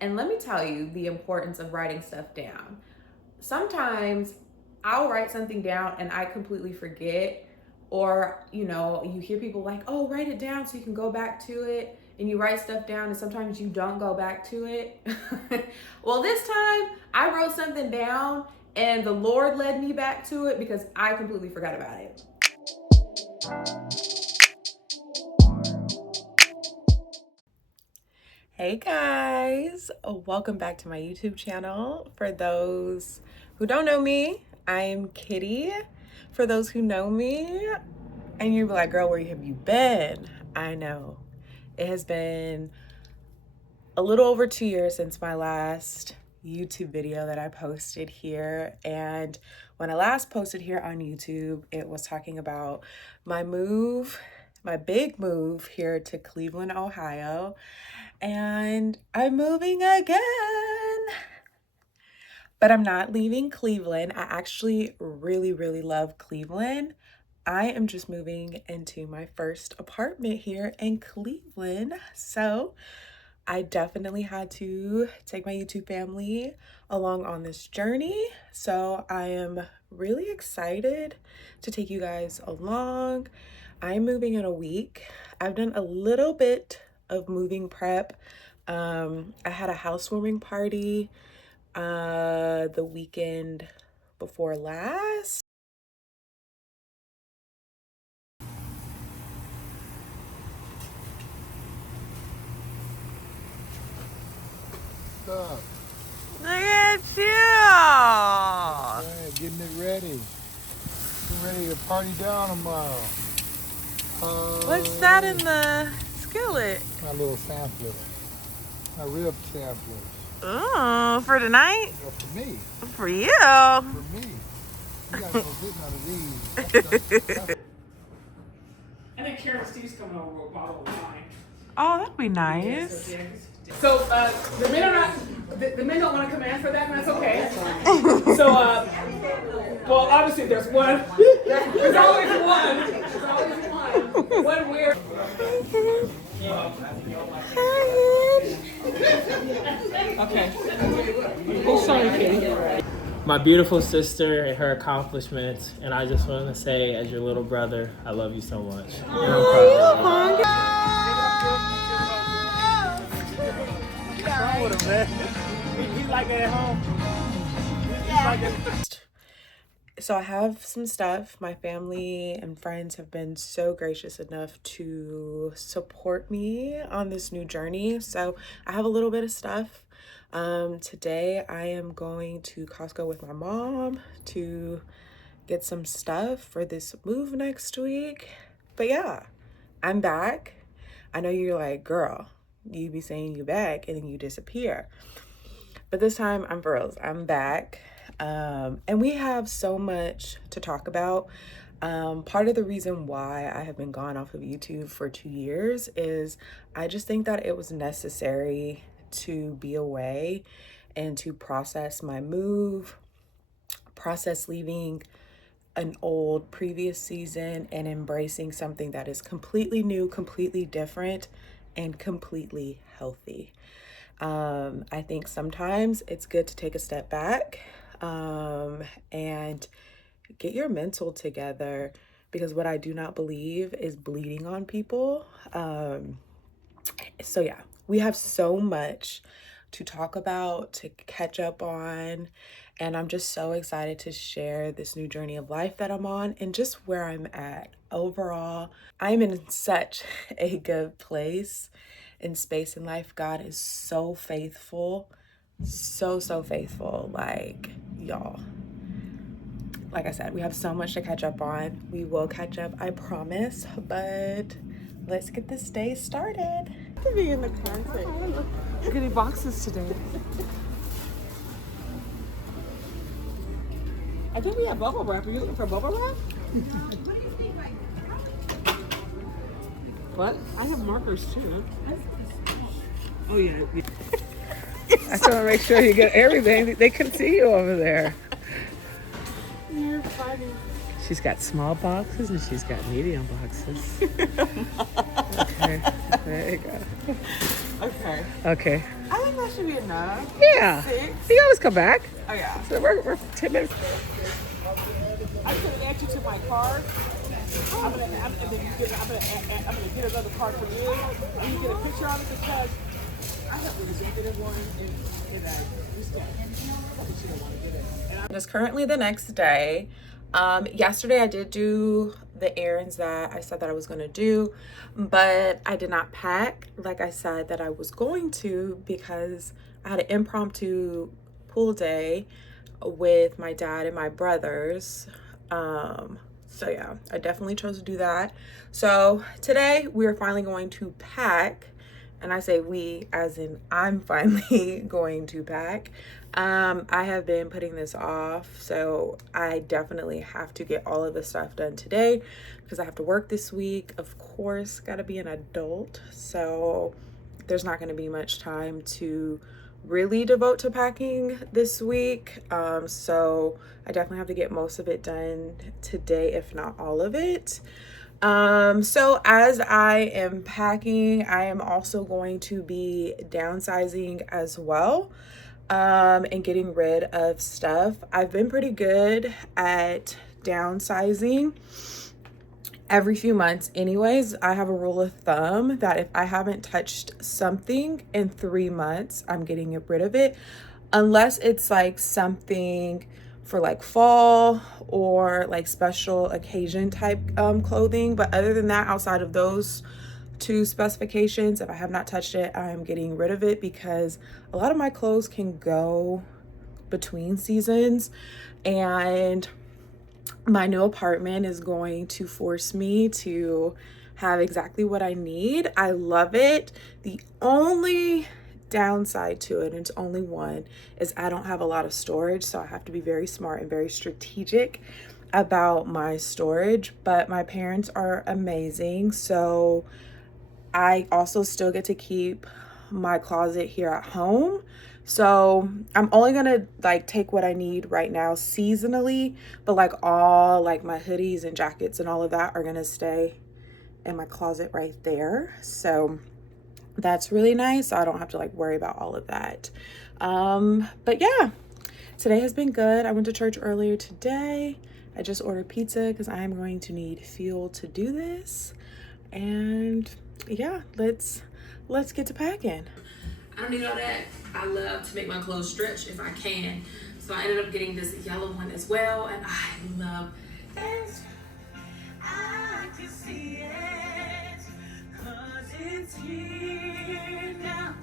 And let me tell you the importance of writing stuff down. Sometimes I'll write something down and I completely forget, or you hear people like, oh, write it down so you can go back to it, and you write stuff down and sometimes you don't go back to it. Well, this time I wrote something down and the Lord led me back to it because I completely forgot about it. Hey guys, welcome back to my YouTube channel. For those who don't know me, I am Kitty. For those who know me, and you're like, girl, where have you been? I know. It has been a little over 2 years since my last YouTube video that I posted here. And when I last posted here on YouTube, it was talking about my move, my big move here to Cleveland, Ohio. And I'm moving again. But I'm not leaving Cleveland. I actually really, really love Cleveland. I am just moving into my first apartment here in Cleveland. So I definitely had to take my YouTube family along on this journey. So I am really excited to take you guys along. I'm moving in a week. I've done a little bit of moving prep. I had a housewarming party the weekend before last. Up. Look at you! Right, getting it ready. Getting ready to party down tomorrow. What's that in the skillet? My little sampler. My rib samplers. Oh, for tonight? Well, for me. For you. For me. You got no good none of these. I think Karen Steve's coming over with a bottle of wine. Oh, that'd be nice. So the men are not. The men don't want to come in for that, and that's okay. So well, obviously there's one. There's always one. There's always one. One weird. Okay. Oh, sorry, Katie. My beautiful sister and her accomplishments, and I just want to say, as your little brother, I love you so much. And I'm proud of you. What's wrong with him, man? He's like that at home. So I have some stuff. My family and friends have been so gracious enough to support me on this new journey. So I have a little bit of stuff. Today I am going to Costco with my mom to get some stuff for this move next week. But yeah, I'm back. I know you're like, girl, you be saying you back and then you disappear. But this time I'm for reals. I'm back. And we have so much to talk about. Part of the reason why I have been gone off of YouTube for 2 years is I just think that it was necessary to be away and to process my move, process leaving an old previous season and embracing something that is completely new, completely different, and completely healthy. I think sometimes it's good to take a step back and get your mental together, because what I do not believe is bleeding on people. So yeah, we have so much to talk about, to catch up on, and I'm just so excited to share this new journey of life that I'm on and just where I'm at. Overall, I'm in such a good place and space in life. God is so faithful, so faithful. Like, y'all, like I said, we have so much to catch up on. We will catch up, I promise, but let's get this day started. To be in the concert. We're getting boxes today. I think we have bubble wrap. Are you looking for bubble wrap? What? I have markers too. Oh yeah. I just want to make sure you get everything. They can see you over there. You're funny. She's got small boxes and she's got medium boxes. Okay, there you go. Okay. think that should be enough. Yeah. 6. You always come back. Oh yeah. So we're 10 minutes. I just gonna add you to my card. I'm gonna get another card for you. And you get a picture of it because I have the executive one and we still probably shouldn't want to get it. And It's currently the next day. Yesterday I did do the errands that I said that I was going to do, but I did not pack like I said that I was going to because I had an impromptu pool day with my dad and my brothers. So yeah, I definitely chose to do that. So today we are finally going to pack, and I say we as in I'm finally going to pack. I have been putting this off, so I definitely have to get all of the stuff done today because I have to work this week. Of course, got to be an adult, so there's not going to be much time to really devote to packing this week. So I definitely have to get most of it done today, if not all of it. So as I am packing, I am also going to be downsizing as well, and getting rid of stuff. I've been pretty good at downsizing every few months anyways. I have a rule of thumb that if I haven't touched something in 3 months, I'm getting rid of it, unless it's like something for like fall or like special occasion type clothing. But other than that, outside of those 2 specifications, if I have not touched it, I'm getting rid of it because a lot of my clothes can go between seasons, and my new apartment is going to force me to have exactly what I need. I love it. The only downside to it, and it's only one, is I don't have a lot of storage, so I have to be very smart and very strategic about my storage. But my parents are amazing, so I also still get to keep my closet here at home. So I'm only gonna like take what I need right now seasonally, but like all like my hoodies and jackets and all of that are gonna stay in my closet right there. So that's really nice. So I don't have to like worry about all of that. But yeah, today has been good. I went to church earlier today. I just ordered pizza because I am going to need fuel to do this. And yeah, let's get to packing. I don't need all that. I love to make my clothes stretch if I can. So I ended up getting this yellow one as well, and I love it. I can see it, 'cause it's here now.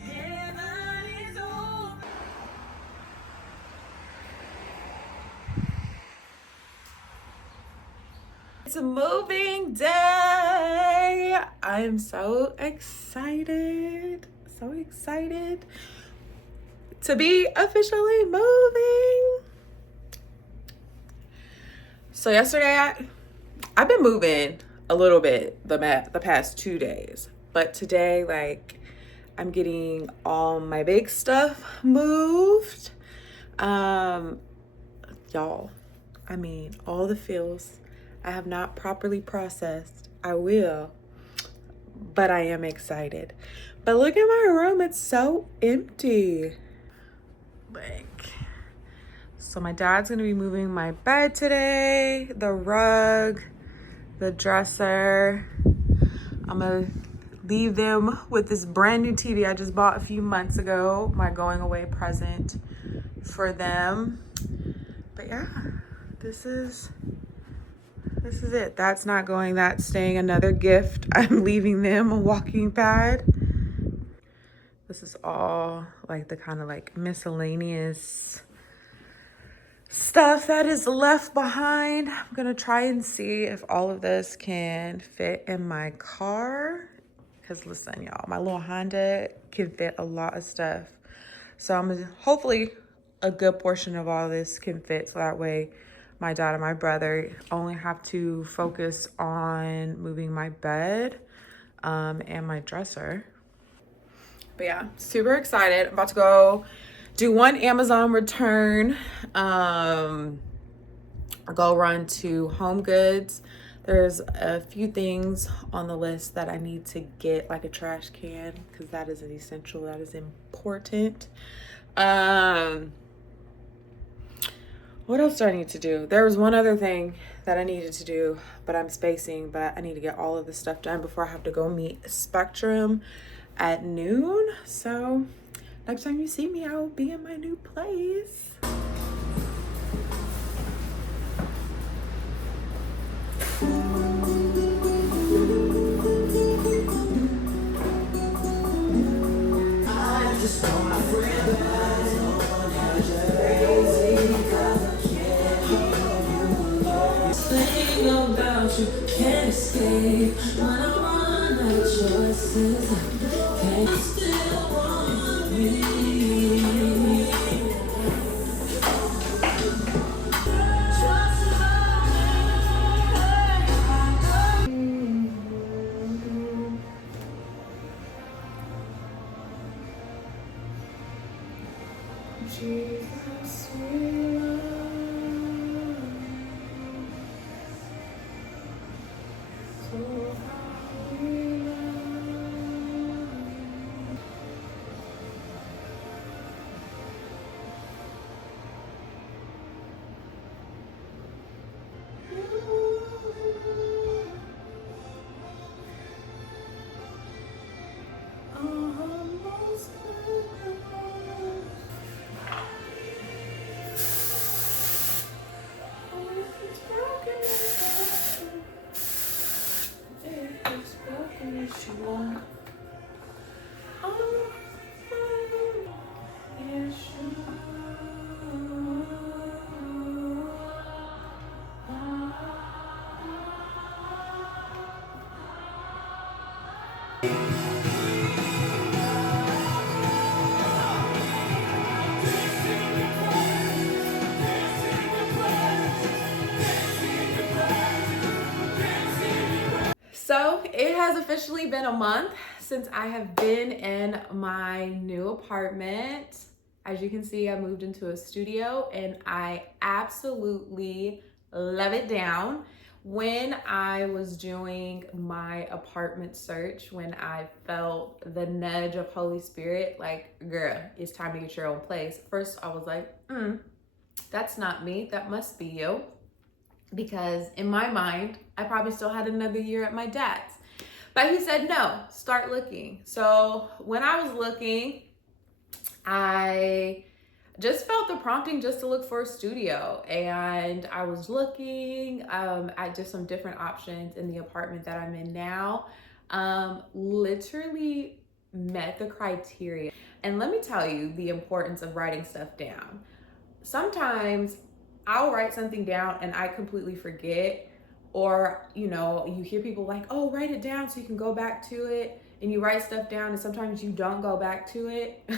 Heaven is open. It's a moving day. I am so excited to be officially moving. So yesterday I've been moving a little bit the past 2 days, but today like I'm getting all my big stuff moved. Y'all, I mean, all the feels I have not properly processed. I will, but I am excited. But look at my room, it's so empty. Like, so my dad's gonna be moving my bed today, the rug, the dresser. I'm gonna leave them with this brand new TV I just bought a few months ago, my going away present for them. But yeah, this is it. That's not going, that's staying. Another gift. I'm leaving them a walking pad. This is all like the kind of like miscellaneous stuff that is left behind. I'm gonna try and see if all of this can fit in my car. Cause listen, y'all, my little Honda can fit a lot of stuff. So I'm gonna, hopefully a good portion of all this can fit, so that way my dad and my brother only have to focus on moving my bed and my dresser. But yeah, super excited. I'm about to go do one Amazon return. Go run to Home Goods There's a few things on the list that I need to get, like a trash can, because that is an essential, that is important. What else do I need to do? There was one other thing that I needed to do, but I'm spacing, but I need to get all of this stuff done before I have to go meet Spectrum at noon. So next time you see me, I will be in my new place. About you can't escape when I run out of choices. Can you still want me? Jesus, we love. So how we love. Almost So it has officially been a month since I have been in my new apartment. As you can see, I moved into a studio and I absolutely love it down. When I was doing my apartment search, when I felt the nudge of Holy Spirit, like, girl, it's time to get your own place. First, I was like, that's not me. That must be you. Because in my mind, I probably still had another year at my dad's. But he said, no, start looking. So when I was looking, I just felt the prompting just to look for a studio. And I was looking at just some different options in the apartment that I'm in now. Literally met the criteria. And let me tell you the importance of writing stuff down. Sometimes I'll write something down and I completely forget, or you hear people like, oh, write it down so you can go back to it, and you write stuff down and sometimes you don't go back to it.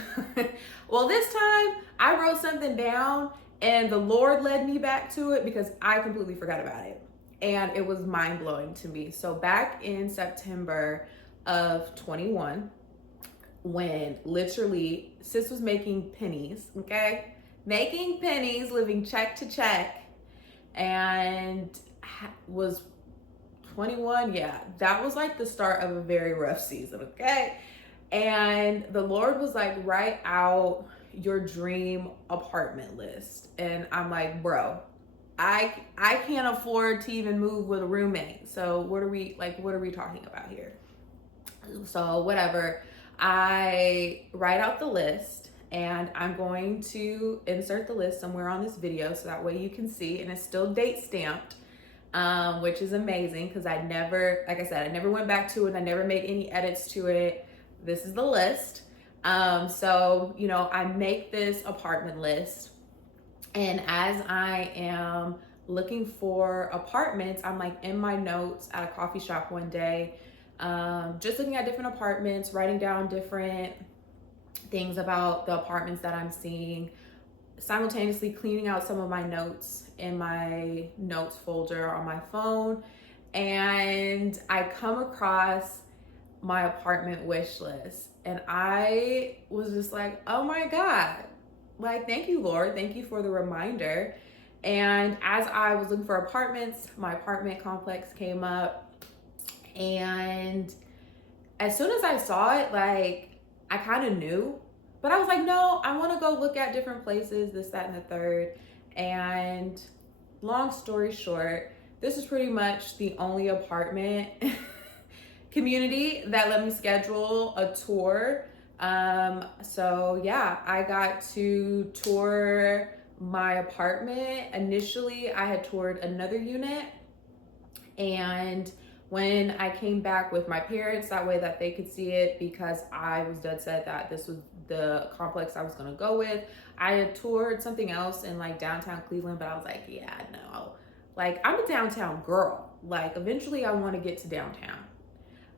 Well, this time I wrote something down and the Lord led me back to it because I completely forgot about it, and it was mind-blowing to me. So back in September of 21, when literally sis was making pennies, okay? Making pennies, living check to check, and was 21. Yeah, that was like the start of a very rough season, okay? And the Lord was like, write out your dream apartment list. And I'm like, bro, I can't afford to even move with a roommate. So what are we talking about here? So whatever, I write out the list, and I'm going to insert the list somewhere on this video so that way you can see, and it's still date stamped, which is amazing because I never went back to it. I never made any edits to it. This is the list. So, I make this apartment list, and as I am looking for apartments, I'm like in my notes at a coffee shop one day, just looking at different apartments, writing down different things about the apartments that I'm seeing, simultaneously cleaning out some of my notes in my notes folder on my phone. And I come across my apartment wish list, and I was just like, oh my God, like, thank you, Lord. Thank you for the reminder. And as I was looking for apartments, my apartment complex came up. And as soon as I saw it, like, I kind of knew, but I was like, no, I want to go look at different places, this, that, and the third. And long story short, this is pretty much the only apartment community that let me schedule a tour. So yeah, I got to tour my apartment. Initially, I had toured another unit, and when I came back with my parents, that way that they could see it, because I was dead set that this was the complex I was gonna go with. I had toured something else in like downtown Cleveland, but I was like, yeah, no. Like, I'm a downtown girl. Like, eventually I wanna get to downtown.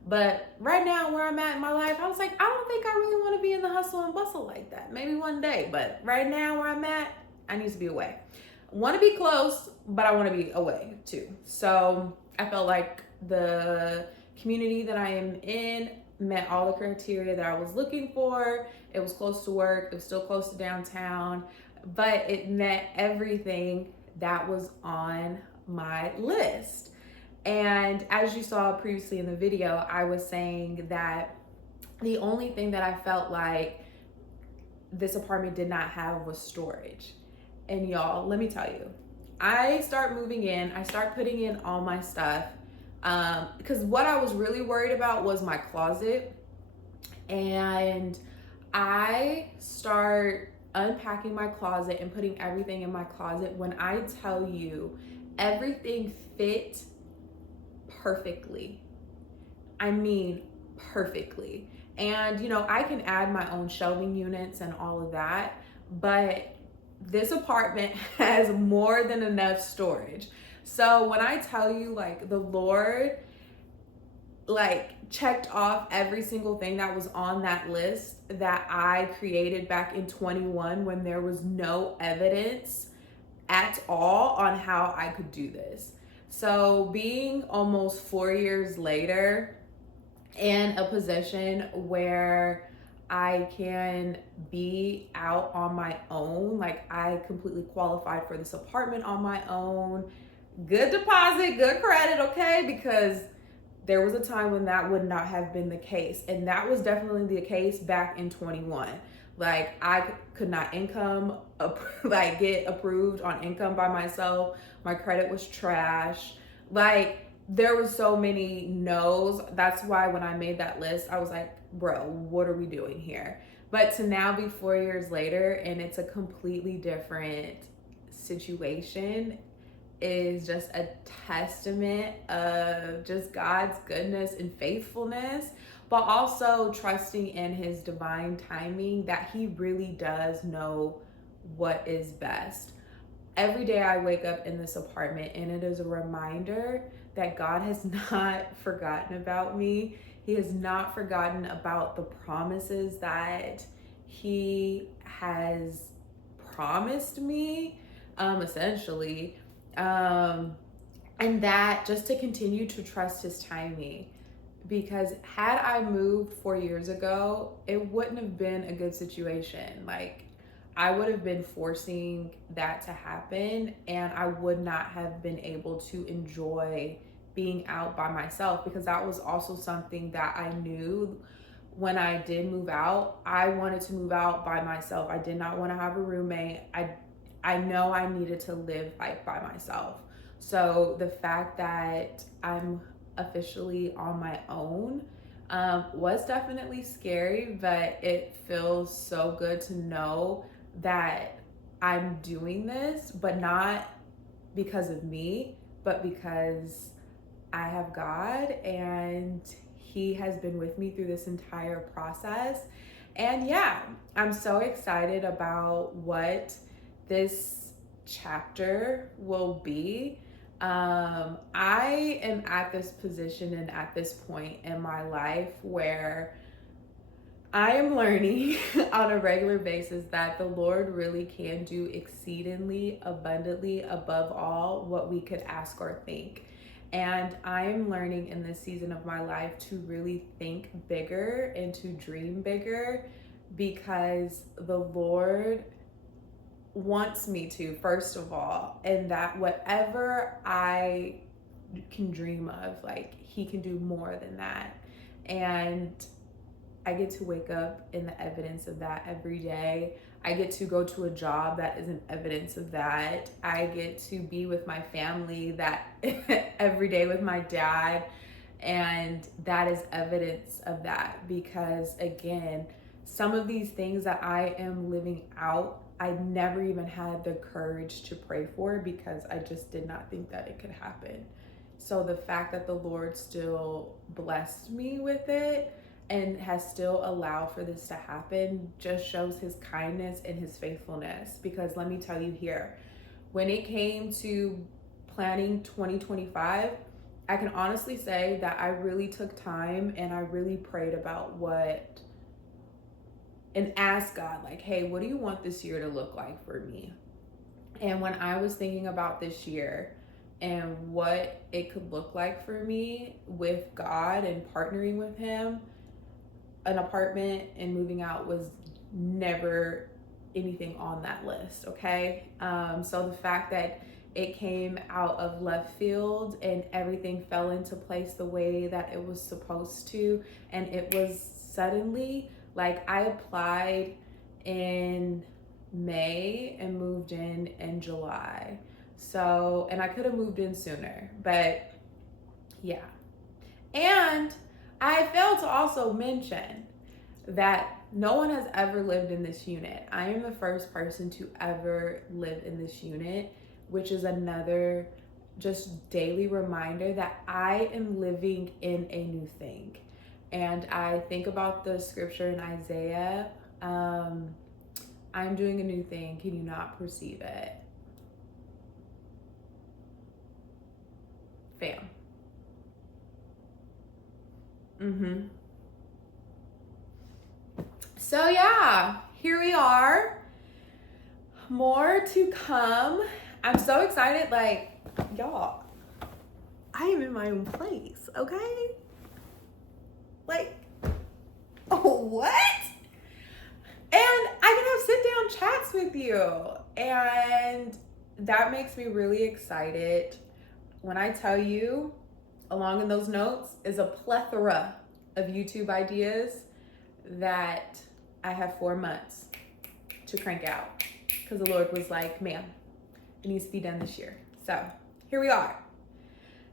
But right now, where I'm at in my life, I was like, I don't think I really wanna be in the hustle and bustle like that. Maybe one day, but right now where I'm at, I need to be away. I wanna be close, but I wanna be away too. So I felt like the community that I am in met all the criteria that I was looking for. It was close to work, it was still close to downtown, but it met everything that was on my list. And as you saw previously in the video, I was saying that the only thing that I felt like this apartment did not have was storage. And y'all, let me tell you, I start moving in, I start putting in all my stuff, because what I was really worried about was my closet. And I start unpacking my closet and putting everything in my closet. When I tell you, everything fit perfectly. I mean, perfectly. And, you know, I can add my own shelving units and all of that, but this apartment has more than enough storage. So when I tell you, like, the Lord, like, checked off every single thing that was on that list that I created back in 21, when there was no evidence at all on how I could do this. So being almost 4 years later in a position where I can be out on my own, like, I completely qualified for this apartment on my own, good deposit, good credit, okay? Because there was a time when that would not have been the case. And that was definitely the case back in 21. Like, I could not get approved on income by myself. My credit was trash. Like, there were so many no's. That's why when I made that list, I was like, bro, what are we doing here? But to now be 4 years later and it's a completely different situation is just a testament of just God's goodness and faithfulness, but also trusting in his divine timing that he really does know what is best. Every day I wake up in this apartment and it is a reminder that God has not forgotten about me. He has not forgotten about the promises that he has promised me, essentially. And that just to continue to trust his timing, because had I moved 4 years ago, it wouldn't have been a good situation. Like, I would have been forcing that to happen, and I would not have been able to enjoy being out by myself, because that was also something that I knew when I did move out. I wanted to move out by myself. I did not want to have a roommate. I know I needed to live life by myself. So the fact that I'm officially on my own was definitely scary, but it feels so good to know that I'm doing this, but not because of me, but because I have God and he has been with me through this entire process. And yeah, I'm so excited about what this chapter will be. I am at this position and at this point in my life where I am learning on a regular basis that the Lord really can do exceedingly abundantly above all what we could ask or think. And I am learning in this season of my life to really think bigger and to dream bigger, because the Lord wants me to, first of all, and that whatever I can dream of, like, he can do more than that. And I get to wake up in the evidence of that every day. I get to go to a job that is an evidence of that. I get to be with my family that every day with my dad, and that is evidence of that. Because again, some of these things that I am living out, I never even had the courage to pray for because I just did not think that it could happen. So the fact that the Lord still blessed me with it and has still allowed for this to happen just shows his kindness and his faithfulness. Because let me tell you here, when it came to planning 2025, I can honestly say that I really took time and I really prayed about what, and asked God, like, hey, what do you want this year to look like for me? And when I was thinking about this year and what it could look like for me with God and partnering with him, an apartment and moving out was never anything on that list, okay? So the fact that it came out of left field and everything fell into place the way that it was supposed to, and it was suddenly, like, I applied in May and moved in July. So, and I could have moved in sooner, but yeah. And I failed to also mention that no one has ever lived in this unit. I am the first person to ever live in this unit, which is another just daily reminder that I am living in a new thing. And I think about the scripture in Isaiah, I'm doing a new thing, can you not perceive it? Fam. So yeah, here we are. More to come. I'm so excited, like, y'all, I am in my own place, okay? Like, oh, what? And I can have sit-down chats with you. And that makes me really excited. When I tell you, along in those notes is a plethora of YouTube ideas that I have 4 months to crank out. Because the Lord was like, ma'am, it needs to be done this year. So here we are.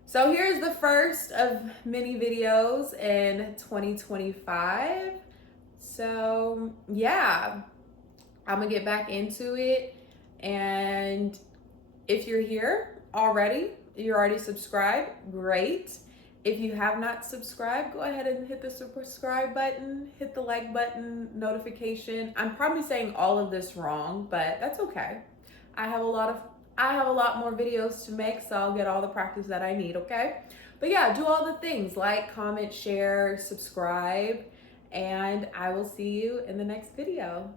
So here's the first of many videos in 2025. So yeah, I'm gonna get back into it. And if you're here already, you're already subscribed, great. If you have not subscribed, go ahead and hit the subscribe button, hit the like button, notification. I'm probably saying all of this wrong, but that's okay. I have a lot more videos to make, so I'll get all the practice that I need, okay? But yeah, do all the things, like, comment, share, subscribe, and I will see you in the next video.